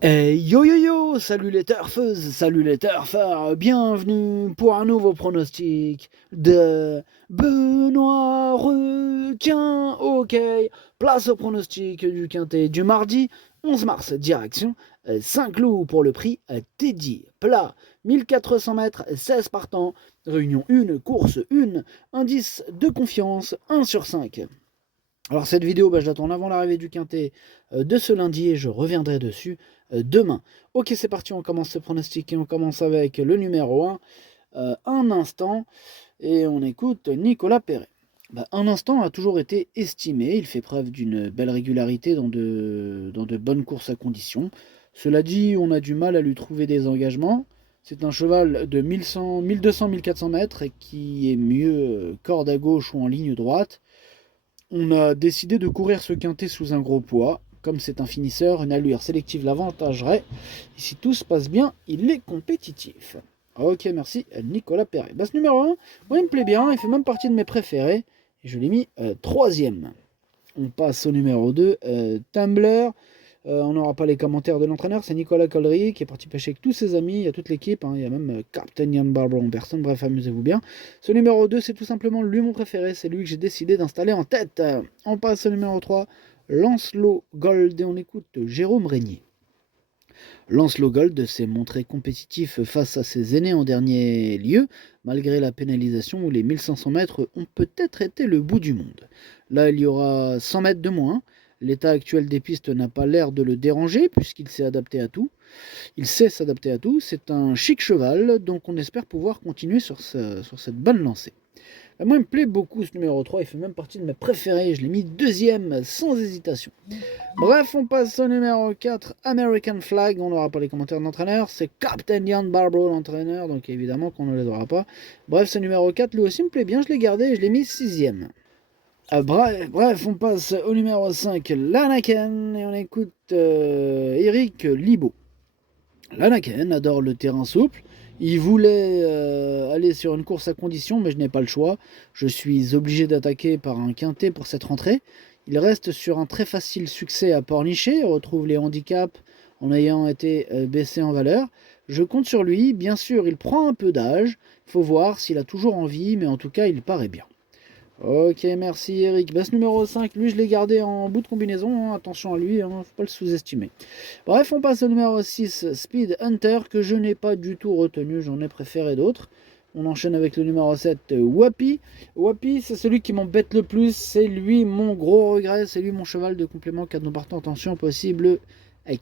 Yo yo yo, salut les turfeuses, salut les turfeurs, bienvenue pour un nouveau pronostic de Benoît Requin. Ok, place au pronostic du quintet du mardi 11 mars, direction Saint-Cloud pour le prix Teddy. Plat, 1400 mètres, 16 partants, réunion 1, course 1, indice de confiance 1 sur 5. Alors cette vidéo, je la tourne avant l'arrivée du quintet de ce lundi et je reviendrai dessus demain. Ok, c'est parti, on commence ce pronostic et on commence avec le numéro 1, un instant, et on écoute Nicolas Perret. Un instant a toujours été estimé, il fait preuve d'une belle régularité dans de bonnes courses à conditions. Cela dit, on a du mal à lui trouver des engagements. C'est un cheval de 1100, 1200, 1400 mètres et qui est mieux corde à gauche ou en ligne droite. On a décidé de courir ce quintet sous un gros poids. Comme c'est un finisseur, une allure sélective l'avantagerait. Et si tout se passe bien, il est compétitif. Ok, merci Nicolas Perret. Ce numéro 1, moi il me plaît bien, il fait même partie de mes préférés. Et je l'ai mis troisième. On passe au numéro 2, Tumblr. On n'aura pas les commentaires de l'entraîneur, c'est Nicolas Collery qui est parti pêcher avec tous ses amis, il y a toute l'équipe, il y a même Captain Ian Barber en personne, bref, amusez-vous bien. Ce numéro 2, c'est tout simplement lui mon préféré, c'est lui que j'ai décidé d'installer en tête. On passe au numéro 3, Lancelot Gold, et on écoute Jérôme Régnier. Lancelot Gold s'est montré compétitif face à ses aînés en dernier lieu, malgré la pénalisation où les 1500 mètres ont peut-être été le bout du monde. Là, il y aura 100 mètres de moins. L'état actuel des pistes n'a pas l'air de le déranger puisqu'il s'est adapté à tout. Il sait s'adapter à tout. C'est un chic cheval, donc on espère pouvoir continuer sur cette bonne lancée. Moi, il me plaît beaucoup ce numéro 3, il fait même partie de mes préférés. Je l'ai mis deuxième sans hésitation. Bref, on passe au numéro 4, American Flag. On n'aura pas les commentaires de l'entraîneur. C'est Captain Ian Barbro, l'entraîneur, donc évidemment qu'on ne les aura pas. Bref, ce numéro 4, lui aussi me plaît bien. Je l'ai gardé et je l'ai mis sixième. Bref, on passe au numéro 5, Lanaken, et on écoute Eric Libaud. Lanaken adore le terrain souple. Il voulait aller sur une course à condition, mais je n'ai pas le choix. Je suis obligé d'attaquer par un quintet pour cette rentrée. Il reste sur un très facile succès à Pornichet, retrouve les handicaps en ayant été baissé en valeur. Je compte sur lui, bien sûr il prend un peu d'âge, il faut voir s'il a toujours envie, mais en tout cas il paraît bien. Ok, merci Eric. Ce numéro 5, lui je l'ai gardé en bout de combinaison, attention à lui, faut pas le sous-estimer. Bref, on passe au numéro 6, Speed Hunter, que je n'ai pas du tout retenu, j'en ai préféré d'autres. On enchaîne avec le numéro 7, Wapi. Wapi, c'est celui qui m'embête le plus, c'est lui mon gros regret, c'est lui mon cheval de complément, cadeau partant, attention, possible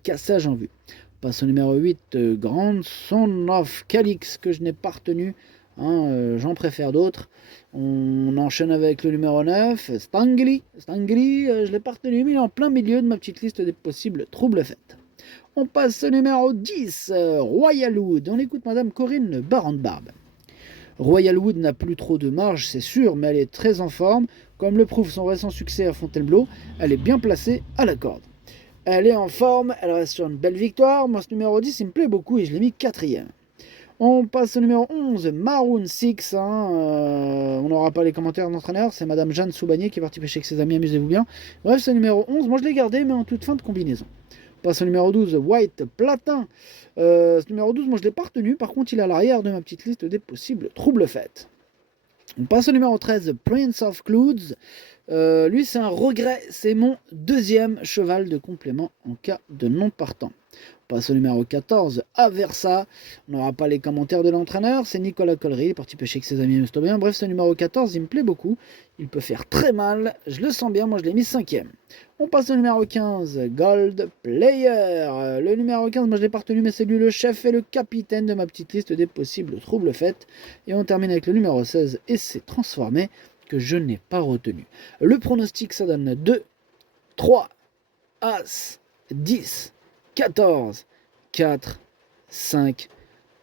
cassage en vue. On passe au numéro 8, Grand Son of Calix, que je n'ai pas retenu. J'en préfère d'autres. On enchaîne avec le numéro 9, Stangli. Stangli, je l'ai pas retenu, mais il est en plein milieu de ma petite liste des possibles troubles faites. On passe au numéro 10, Royal Wood. On écoute Madame Corinne Baron-Barbe. Royal Wood n'a plus trop de marge, c'est sûr, mais elle est très en forme. Comme le prouve son récent succès à Fontainebleau, elle est bien placée à la corde. Elle est en forme, elle reste sur une belle victoire. Moi, ce numéro 10, il me plaît beaucoup et je l'ai mis quatrième. On passe au numéro 11, Maroon 6. On n'aura pas les commentaires de l'entraîneur. C'est Madame Jeanne Soubanier qui est partie pêcher avec ses amis. Amusez-vous bien. Bref, ce numéro 11. Moi, je l'ai gardé, mais en toute fin de combinaison. On passe au numéro 12, White Platin. Ce numéro 12, moi, je ne l'ai pas retenu. Par contre, il est à l'arrière de ma petite liste des possibles troubles faits. On passe au numéro 13, Prince of Clouds. Lui, c'est un regret. C'est mon deuxième cheval de complément en cas de non partant. On passe au numéro 14, Aversa. On n'aura pas les commentaires de l'entraîneur. C'est Nicolas Collery, il est parti pêcher avec ses amis. Bien. Bref, ce numéro 14, il me plaît beaucoup. Il peut faire très mal. Je le sens bien. Moi, je l'ai mis cinquième. On passe au numéro 15, Gold Player. Le numéro 15, moi, je l'ai pas retenu, mais c'est lui le chef et le capitaine de ma petite liste des possibles troubles faits. Et on termine avec le numéro 16, et c'est transformé, que je n'ai pas retenu. Le pronostic, ça donne 2, 3, As, 10, 14, 4, 5,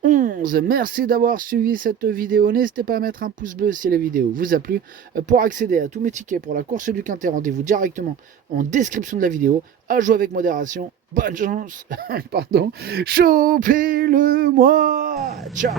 11. Merci d'avoir suivi cette vidéo. N'hésitez pas à mettre un pouce bleu si la vidéo vous a plu. Pour accéder à tous mes tickets pour la course du quintet, rendez-vous directement en description de la vidéo. À jouer avec modération. Bonne chance. Pardon. Chopez-le-moi. Ciao.